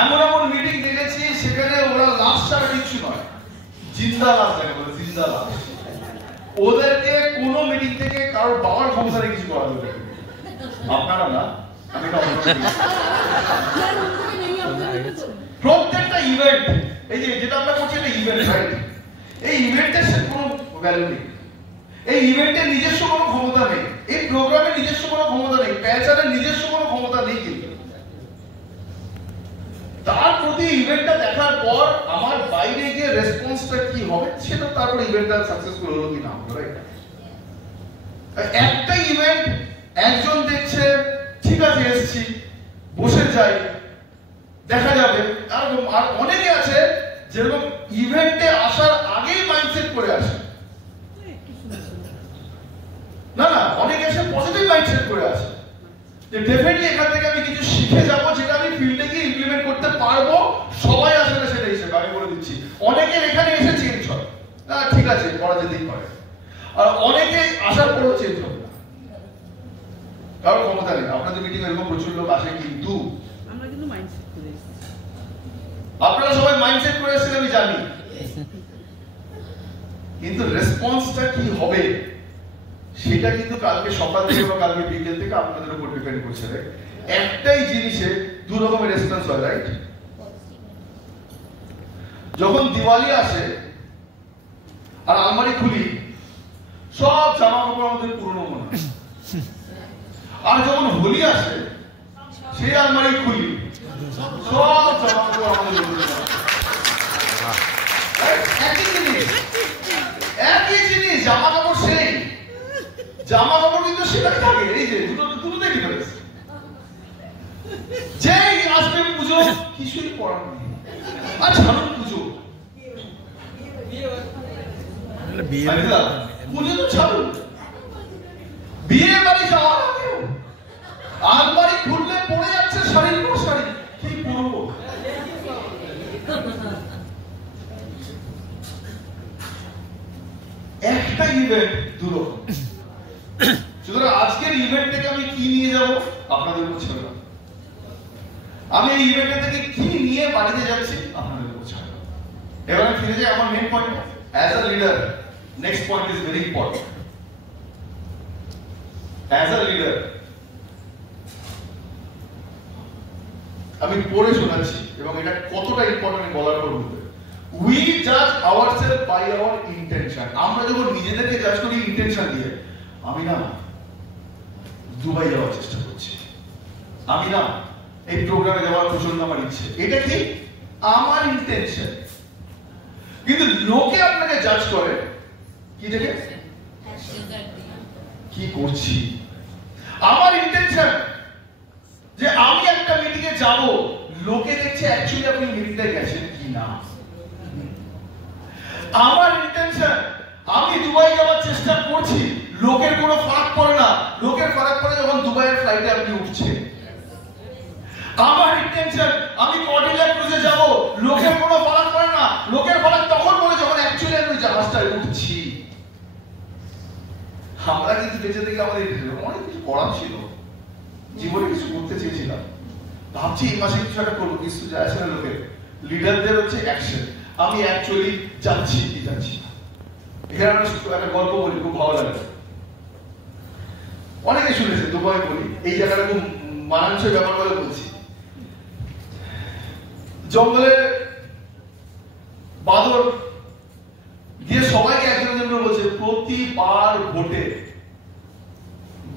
এমন এমন মিটিং দেখেছি সেখানে ওরা লাশ ছাড়া কিছু নয়, জিন্দা লাশ যাকে বলে, জিন্দা লাশ। ওদেরকে কোনো মিটিং থেকে কারোর বাবার ক্ষমতা নেই কিছু করা যাবে। আপনারা না, আমি প্রত্যেকটা ইভেন্ট, এই যে যেটা আমরা করছি একটা ইভেন্ট, রাইট? এই ইভেন্টের সে কোনো ভ্যালু নেই, এই ইভেন্টের নিজস্ব কোনো ক্ষমতা নেই, এই প্রোগ্রামের নিজস্ব কোনো ক্ষমতা নেই, প্যাচারের নিজস্ব কোনো ক্ষমতা নেই। কিন্তু তার প্রতি ইভেন্টটা দেখার পর আমার বাইরে গিয়ে রেসপন্সটা কি হবে সেটা তারপর ইভেন্টটা সাকসেসফুল হলো কি না হলো, রাইট? একটা ইভেন্ট একজন দেখছে ঠিক আছে এসেছি বসে যাই দেখা যাবে, আর অনেকে আছে যেরকম ইভেন্টে আসার আগেই মাইন্ডসেট করে আসে, না না অনেকে এসে পজিটিভ মাইন্ডসেট করে আসে যে ডেফিনেটলি এখান থেকে আমি কিছু শিখে যাবো যেটা আমি ফিল্ডে গিয়ে ইমপ্লিমেন্ট করতে পারবো। সবাই আসলে সেটা হিসেবে আমি বলে দিচ্ছি, অনেকের এখানে এসে চেঞ্জ হয়, না ঠিক আছে করা যেতেই পারে, আর অনেকে আসার পরেও চেঞ্জ হবে না, কারণ ক্ষমতা নেই। আপনাদের মিটিং এরকম প্রচুর লোক আসে কিন্তু আমরা কিন্তু মাইন্ডসেট করে এসেছি, আপনারা সবাই মাইন্ডসেট করে এসেছেন আমি জানি, কিন্তু রেসপন্সটা কি হবে সেটা কিন্তু কালকে সকাল থেকে বা কালকে বিকেল থেকে আপনাদের উপর ডিপেন্ড করছে। একটাই জিনিসে দু রকমের রেসপন্স হয়, রাইট? যখন দিওয়ালি আসে আর আলমারি খুলি সব জামা কাপড় আমাদের পুরনো মনে হয়, আর যখন হোলি আসে সেই আলমারি খুলি সব জামা কাপড় আমাদের একই জিনিস, জামা কাপড় সেই জামা কাপড় কিন্তু সেটাই থাকে, এই যে দুটো দেখে ফেলেছে। যেই আসবে পুজো কিছুই পড়ার নেই, আর ছাড়ুন পুজো, পুজো তো ছাড়ুন, বিয়ে বাড়ি যাওয়ার আগেও আলমারি খুললে পড়ে যাচ্ছে শাড়ির পর শাড়ি, কি পরবো? একটা ইভেন্ট দুরকম। সুতরাং আজকের ইভেন্ট থেকে আমি কি নিয়ে যাব আপনাদের উপর ছেড়ে দাও, আমি এই ইভেন্ট থেকে কি নিয়ে বাড়িতে যাচ্ছি আপনাদের উপর ছেড়ে দাও। এবার আমি ফিরে যাই আমার main point. As a leader, next point is very important. As a leader আমি পড়ে শোনাচ্ছি এবং এটা কতটা ইম্পর্টেন্ট বলার পর বলতে, we judge ourselves by our intention। আমরা যখন নিজেদেরকে জাজ করি ইন্টেনশন দিয়ে, আমি না দুবাই যাওয়ার চেষ্টা করছি, আমি না এই প্রোগ্রামে যাওয়ার প্রচন্ড আমার ইচ্ছে, এটা কি আমার ইন্টেনশন। কিন্তু লোকে আপনাকে জাজ করে কি দেখে, কি করছি। আমার ইন্টেনশন যে আমি একটা মিটিং এ যাব, লোকে দেখছে অ্যাকচুয়ালি আপনি মিটিংটায় গেছেন কি না। আমার ইন্টেনশন আমি দুবাই যাওয়ার চেষ্টা করছি, লোকের কোনো ফারাক পড়ে না, লোকের ফারাক পড়ে যখন দুবাইয়ের ফ্লাইটে আপনি উঠছেন। আমার ইন্টেনশন আমি কর্ডিলা ক্রুজে যাব, লোকের কোনো ফারাক পড়ে না, লোকের ফারাক তখন পড়ে যখন অ্যাকচুয়ালি আমি জাহাজটায় উঠছি। আমরা কিন্তু বেঁচে থেকে আমাদের অনেক কিছু করার ছিল, জীবনে কিছু করতে চেয়েছিলাম, ভাবছি এই মাসে কিছু একটা করবো, কিছু যায় আসে না লোকের। লিডারদের হচ্ছে অ্যাকশন, আমি অ্যাকচুয়ালি যাচ্ছি কি যাচ্ছি না। এখানে আমরা একটা গল্প বলি, খুব ভালো লাগে, অনেকে শুনেছে, দুবাই বলি, এই জায়গাটা খুব মানানসই ব্যাপার বলে বলছি। জঙ্গলে বাদর গিয়ে সবাইকে একজনের জন্য বলছে, প্রতিবার ভোটে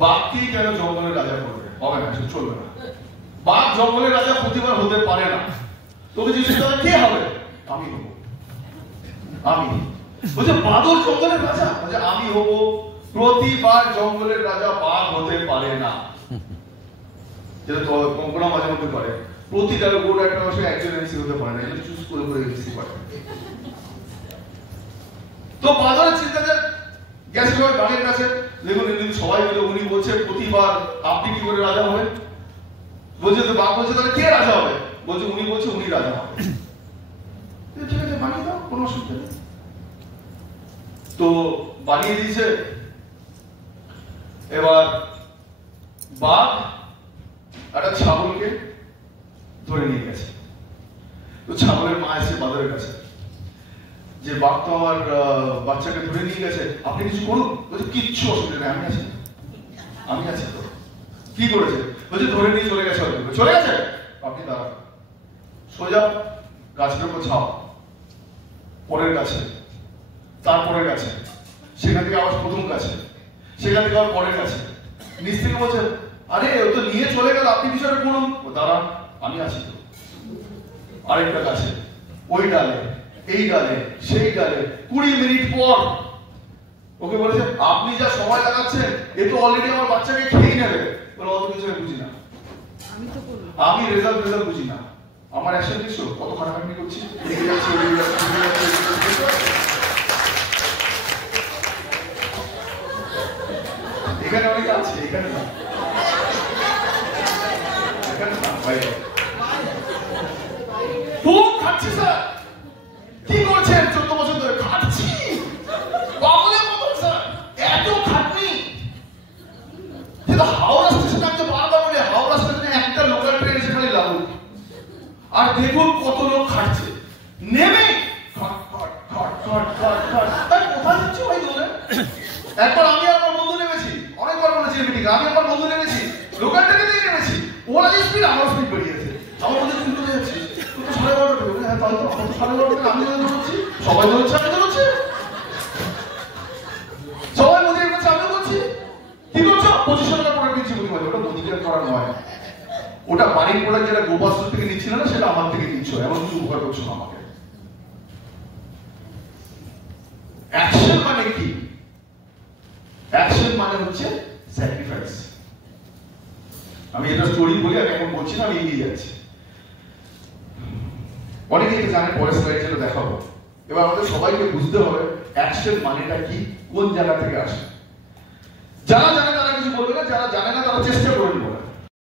বাঘকেই কেন জঙ্গলের রাজা করবে, হবে না, চলবে না, বাঘ জঙ্গলের রাজা প্রতিবার হতে পারে না। তোকে জিজ্ঞেস করে কে হবে, আমি হব। আমি বলছে বাদর জঙ্গলের রাজা, বলছে আমি হব। প্রতিবার জঙ্গলের রাজা বাঘ হতে পারে না, যেটা তো কঙ্কনা মাঝে মধ্যে করে, প্রতিটা গোটা একটা বছর একজন এমসি হতে পারে না, এটা চুজ করে করে এমসি করে। তো বাদরের চিন্তাতে গেছে সবাই বাঘের কাছে, দেখুন সবাই মিলে উনি বলছে প্রতিবার আপনি কি করে রাজা হবেন, বলছে তো বাঘ বলছে তাহলে কে রাজা হবে, বলছে উনি বলছে উনি রাজা হবে। ঠিক আছে বানিয়ে দাও, কোনো অসুবিধা নেই। তো বানিয়ে দিয়েছে। এবার বাঘ একটা ছাগলকে ধরে নিয়ে গেছে, তো ছাগলের মা এসে বাঁদরের কাছে, যে বাঘ তো আমার বাচ্চাকে ধরে নিয়ে গেছে, আপনি কিছু করুন। বলছে কিচ্ছু অসুবিধা নেই, আমি আছি, আমি আছি। তো কি করেছে? বলছে ধরে নিয়ে চলে গেছে, চলে গেছে। আপনি দাঁড়ান, সোজা গাছের উপর ছাপ, পরের গাছে, তারপরের গাছে, সেখান থেকে আবার প্রথম গাছে, সেখান থেকে আবার পরের গাছে। নিচ থেকে বলছে আরে ও তো নিয়ে চলে গেল, আপনি বিষয়টা করুন। দাঁড়ান, আমি আছি। তো আরেকটা গাছে, ওই ডালে, এই ডালে, সেই ডালে, 20 মিনিট পর ওকে বলেছে আপনি যা সময় লাগাচ্ছেন এ তো অলরেডি আমার বাচ্চাকে খেয়ে নেবে। বলে অত কিছু আমি বুঝি না, আমি রেজাল্ট বুঝি না, আমার অ্যাকশন দেখছো কত খাটাখাটি করছি, এদিকে যাচ্ছি, ওদিকে যাচ্ছি, এদিকে যাচ্ছি, এদিকে যাচ্ছি। এখানে অনেকে আছে, এখানে না, এখানে না, বাইরে খুব খাচ্ছি স্যার। কি করছেন? 14 বছর ধরে খাচ্ছি, পাগলের মতো স্যার, এত খাটনি। কিন্তু হাওড়া স্টেশনে আমি তো বারবার বলি, হাওড়া স্টেশনে একটা লোকাল ট্রেন এসে খালি লাগুক, আর দেখুন কত লোক খাচ্ছে, নেমে খট খট খট খট খট খট। তাই কোথায় যাচ্ছে ভাই দৌড়ে? একবার আমি আমার বন্ধু নেমেছি, অনেকবার বলেছি মিটিংয়ে, আমি আমার বন্ধু নেমেছি, লোকাল ট্রেনে দিয়ে নেমেছি, ওরা যে স্পিড আমার স্পিড বেরিয়েছে। আমার বন্ধু তুই চলে যাচ্ছিস, তুই তো 12:30 হ্যাঁ তাহলে তো আমার তো 12:30 আমি দৌড়চ্ছি, সবাই দৌড়চ্ছে, আমি দৌড়চ্ছি, সবাই মন্দিরের কাছে আমিও করছি। কি করছো? পজিশনটা করে দিচ্ছি। বুঝি ওটা মন্দিরের করা নয়, ওটা বাড়ির পড়া যেটা গোপাস্ত্র থেকে নিচ্ছিল না সেটা আমার থেকে নিচ্ছ, এমন কিছু উপকার করছো না আমাকে। অ্যাকশন মানে কি? অ্যাকশন মানে হচ্ছে স্যাক্রিফাইস। আমি এটা স্টোরি বলি, আমি এখন বলছি না, আমি এগিয়ে যাচ্ছি। অনেকে এটা জানেন, পরের স্লাইড যেটা দেখাবো। এবার আমাদের সবাইকে বুঝতে হবে অ্যাকশন মানেটা কি, কোন জায়গা থেকে আসে। যারা জানে তারা কিছু বলবে না, যারা জানে না তারা চেষ্টা করে নেবে।